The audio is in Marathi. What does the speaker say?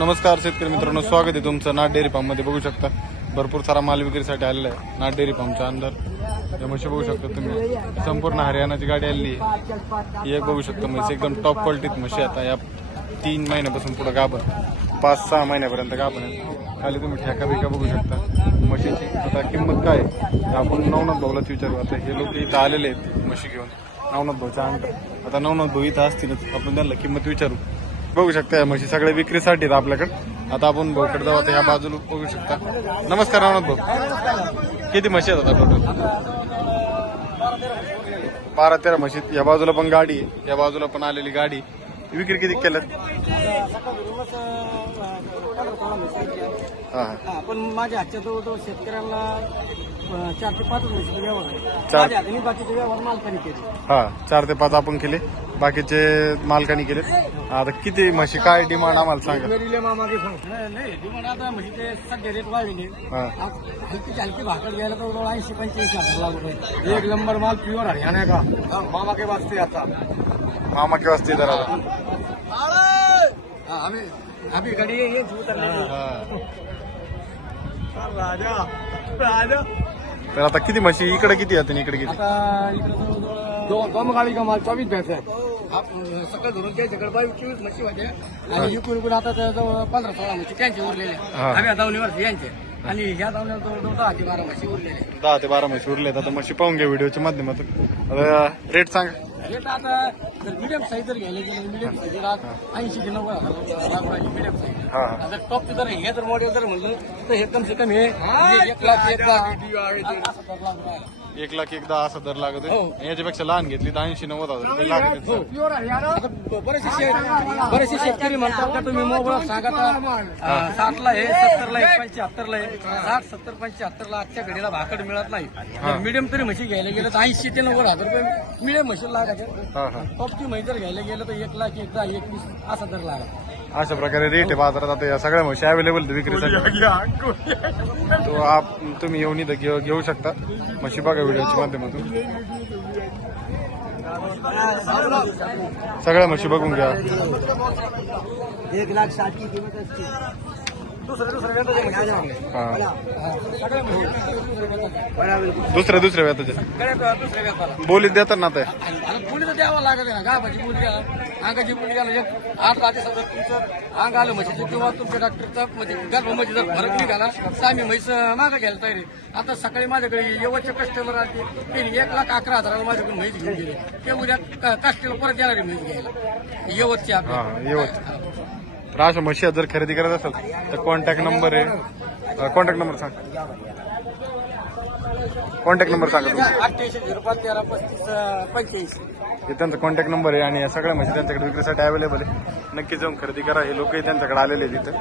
नमस्कार शेतकरी मित्रांनो, स्वागत आहे तुमचं नाट डेअरी फार्म मध्ये। बघू शकता भरपूर सारा माल विक्रीसाठी आलेला आहे नाट डेअरी फार्मच्या अंदर। या म्हशी बघू शकता तुम्ही, संपूर्ण हरियाणाची गाडी आलेली आहे। ही एक बघू शकता म्हशी एकदम टॉप क्वालिटीत म्हशी। आता या 3 महिन्यापासून पुढे गाभण, 5-6 महिन्यापर्यंत गाभण आहे। खाली तुम्ही ठेका बिका बघू शकता म्हशीची। आता किंमत काय आहे आपण नवनाथ भाऊलाच विचारू। आता हे लोक इथं आलेले आहेत म्हशी घेऊन नवनाथ भाऊच्या अंतर। आता नवनाथ भाऊ इथं असतीलच, आपण त्यांना किंमत विचारू। बघू शकता या म्हशी सगळे विक्रीसाठी आपल्याकडे। आता आपण भाऊकडे जाऊ। आता ह्या बाजूला बघू शकता। नमस्कार नवनाथ भाऊ, किती म्हशी आहेत आता टोटल? 12-13 म्हशी। या बाजूला पण गाडी आहे, या बाजूला पण आलेली गाडी। विक्री किती केल्यात? पण माझ्या हातच्या जवळ शेतकऱ्यांना 4 ते 5 म्हशी व्यवहार बाकीचे व्यवहार मालकाने केले। 4 ते 5 आपण केले, बाकीचे मालकाने केले। आता किती म्हशी, काय डिमांड आम्हाला सांगा। डिमांड आता म्हशीचे सध्या रेट वाढले। हलकी हलकी भाकर घ्यायला तर 80-85 हजार रुपये। एक नंबर माल प्युअर हरियाणा का मामा के वास्ते आता मामा के वास्ते जरा अभी गाड़ी ये राजा राजा। तर आता किती म्हशी इकडे किती आहेत आणि इकडे किती? आता इकडे दोन गाडी का माल 24 भैंस आहे। सकाळ धरून ते सगळं 22-24 म्हशी होते आणि इकडून आता 15-16 म्हशी त्यांचे उरलेले। आम्ही दावणीवर यांचे आणि ह्या दावणीवर जवळ 10 ते 12 म्हशी उरलेले। 10 ते 12 म्हशी उरलेत। आता म्हशी पाहून घ्या व्हिडिओच्या माध्यमातून। रेट सांगा। रेट आता जर मीडियम साईज जर घ्यायला गेलं मीडियम साईज 80 ते 90 हजार मीडियम साईज। आता टॉप जर हे जर मॉडेल जर म्हणलं तर हे कम से कम हे 1 लाख एकदा असा दर लागत आहे। याच्यापेक्षा लहान घेतली तर 80-90 हजार रुपये लागत। बरेचसे शेतकरी म्हणतात का तुम्ही मोबाईल सांगा 60ला आहे, 70ला आहे, 75ला आहे, 60, 70, 75ला आजच्या घडीला भाकड मिळत नाही। मिडियम तरी म्हशी घ्यायला गेलं तर 80 ते 90 हजार रुपये मिडियम म्हशी लागायचे। टॉपची म्हशी जर घ्यायला गेलं तर 1 लाख एकदा 21 असा दर लागला। अशा प्रकारे रेट आहे बाजारात। आता या सगळ्या म्हशी अवेलेबल विक्रीसाठी, तो तुम्ही येऊन इथं घेऊ शकता म्हशी। बघा व्हिडिओच्या माध्यमातून सगळ्या म्हशी बघून घ्या। 1,60,000 की किंमत असते। दुसऱ्या व्याताच्या बोलीत देतात ना आता? बोली तर द्यावं लागत आहे ना। गाभाची बोली घ्या, अंगाची बोली घ्या। 8 लाख तुमचं अंग आलं म्हशीचं किंवा तुमच्या डॉक्टरचा म्हणजे गर्भामध्ये जर फरक निघाला तर आम्ही म्हैस मागं घ्यायला तयारी। आता सकाळी माझ्याकडे येवतचे कस्टमर आले, ते 1,11,000 माझ्याकडून म्हैस घेऊन गेले। ते उद्या कस्टमर परत येणार आहे म्हैस घ्यायला येवतची येवत। तर अशा म्हशी जर खरेदी करत असेल तर कॉन्टॅक्ट नंबर आहे, कॉन्टॅक्ट नंबर सांगा। कॉन्टॅक्ट नंबर सांगा तुमचा। 88-05-13-35-85 हे त्यांचा कॉन्टॅक्ट नंबर आहे। आणि या सगळ्या म्हशी त्यांच्याकडे विक्रीसाठी अवेलेबल आहे। नक्की जाऊन खरेदी करा। हे लोकही त्यांच्याकडे आलेले आहेत इथं।